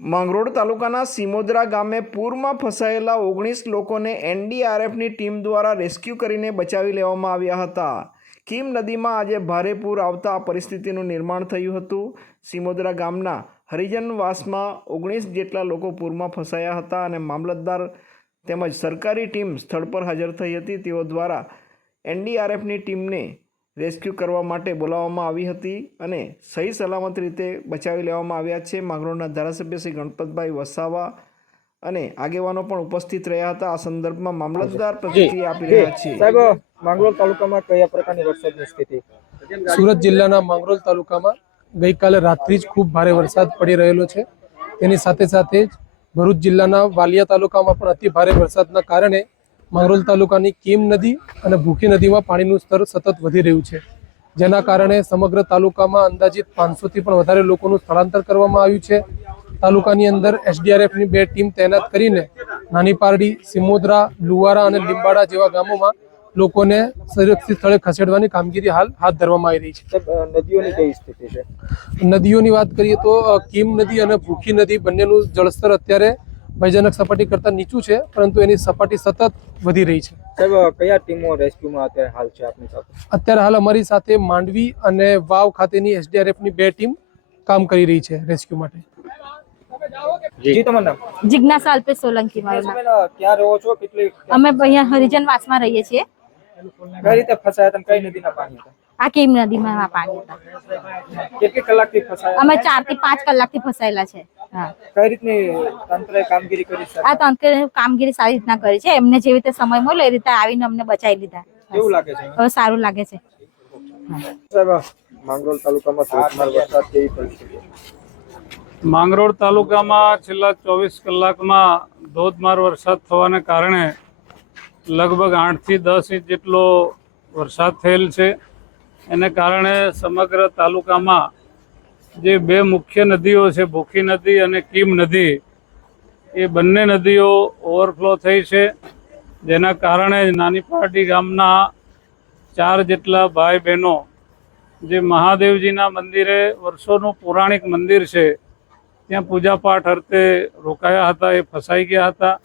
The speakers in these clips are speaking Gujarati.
માંગરોળ તાલુકાના સિમોદરા ગામે પૂરમાં ફસાયેલા 19 લોકોને એનડીઆરએફની ટીમ દ્વારા રેસ્ક્યુ કરીને બચાવી લેવામાં આવ્યા હતા. કીમ નદીમાં આજે ભારે પૂર આવતા આ પરિસ્થિતિનું નિર્માણ થયું હતું. સિમોદરા ગામના હરિજનવાસમાં 19 જેટલા લોકો પૂરમાં ફસાયા હતા અને મામલતદાર તેમજ સરકારી ટીમ સ્થળ પર હાજર થઈ હતી. તેઓ દ્વારા એનડીઆરએફની ટીમને રેસ્ક્યુ કરવા માટે બોલાવવામાં આવી હતી અને સહી સલામત રીતે બચાવી લેવામાં આવ્યા છે. માંગરોળના ધારાસભ્ય શ્રી ગણપતભાઈ વસાવા અને આગેવાનો પણ ઉપસ્થિત રહ્યા હતા. આ સંદર્ભમાં મામલતદાર પ્રતિક્રિયા આપી રહ્યા છે. સાહેબ, માંગરોળ તાલુકામાં કયા પ્રકારની વરસાદની સ્થિતિ? સુરત જિલ્લાના માંગરોળ તાલુકામાં ગઈકાલે રાત્રિ જ ખૂબ ભારે વરસાદ પડી રહેલો છે. તેની સાથે સાથે જ ભરૂચ જિલ્લાના વાલિયા તાલુકામાં પણ અતિ ભારે વરસાદના કારણે માંગરોળ તાલુકાની કીમ નદી અને ભૂખી નદીમાં પાણીનું સ્તર સતત વધી રહ્યું છે, જેના કારણે સમગ્ર તાલુકામાં અંદાજિત 500થી પણ વધારે લોકોનું સ્થળાંતર કરવામાં આવ્યું છે. તાલુકાની અંદર એસડીઆરએફની 2 ટીમ તૈનાત કરીને નાની પારડી, સિમોદરા, લુવારા અને લીંબાડા જેવા ગામોમાં લોકોને સુરક્ષિત સ્થળે ખસેડવાની કામગીરી હાલ હાથ ધરવામાં આવી રહી છે. નદીઓની કઈ સ્થિતિ છે? નદીઓની વાત કરીએ તો કીમ નદી અને ભૂખી નદી બંનેનું જળસ્તર અત્યારે ભયજનક સપાટી કરતાં નીચું છે, પરંતુ એની સપાટી સતત વધી રહી છે. સાહેબ, કયા ટીમો રેસ્ક્યુમાં અત્યારે હાલ છે આપની સાથે? અત્યારે હાલ અમારી સાથે માંડવી અને વાવ ખાતેની એસડીઆરએફની 2 ટીમ કામ કરી રહી છે રેસ્ક્યુ માટે. જી, તમારું નામ? જિજ્ઞાસા અલ્પેશ સોલંકી મારું નામ. ક્યાં રહો છો? કેટલી? અમે અહીંયા હરિજનવાસમાં રહીએ છીએ. કઈ રીતે ફસાયા તમે? કઈ નદીના પાણી હતા? આ કીમ નદીમાં પાણી હતા. કેટલી કલાકથી ફસાયા? અમે 4 થી 5 કલાકથી ફસાયેલા છે. હા. કઈ રીતની તંત્રએ કામગીરી કરી છે? આ તંત્રે કામગીરી સારી રીતના કરી છે. એમને જેવી રીતે સમય મળ્યો એ રીતે આવીને અમને બચાવી લીધા. કેવું લાગે છે? હવે સારું લાગે છે. સાહેબ, માંગરોળ તાલુકામાં ધોધમાર વરસાદ કેવી પરિસ્થિતિ? માંગરોળ તાલુકામાં છેલ્લા 24 કલાકમાં ધોધમાર વરસાદ થવાને કારણે લગભગ 8 થી 10 ઇંચ જેટલો વરસાદ થયેલ છે. એને કારણે સમગ્ર તાલુકામાં જે 2 મુખ્ય નદીઓ છે, ભૂખી નદી અને કીમ નદી, એ બંને નદીઓ ઓવરફ્લો થઈ છે. જેના કારણે નાની પારડી ગામના 4 જેટલા ભાઈ બહેનો જે મહાદેવજીના મંદિરે વર્ષોનું પૌરાણિક મંદિર છે ત્યાં પૂજાપાઠ અર્થે રોકાયા હતા, એ ફસાઈ ગયા હતા.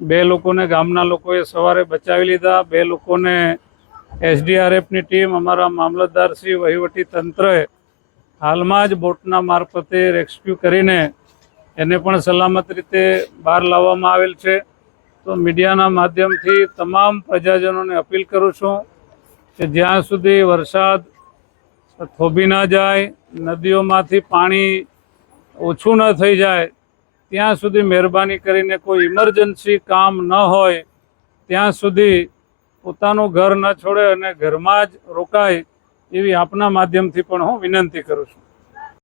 2 લોકોને ગામના લોકોએ સવારે બચાવી લીધા. 2 લોકોને એસડીઆરએફની ટીમ, અમારા મામલતદારશ્રી, વહીવટી તંત્રએ હાલમાં જ બોટના મારફતે રેસ્ક્યુ કરીને એને પણ સલામત રીતે બહાર લાવવામાં આવેલ છે. તો મીડિયાના માધ્યમથી તમામ પ્રજાજનોને અપીલ કરું છું કે જ્યાં સુધી વરસાદ થોભી ના જાય, નદીઓમાંથી પાણી ઓછું ન થઈ જાય, ત્યાં સુધી મહેરબાની કરીને કોઈ ઇમરજન્સી કામ ન હોય ત્યાં સુધી પોતાનું ઘર ન છોડે અને ઘરમાં જ રોકાય એવી આપના માધ્યમથી પણ હું વિનંતી કરું છું.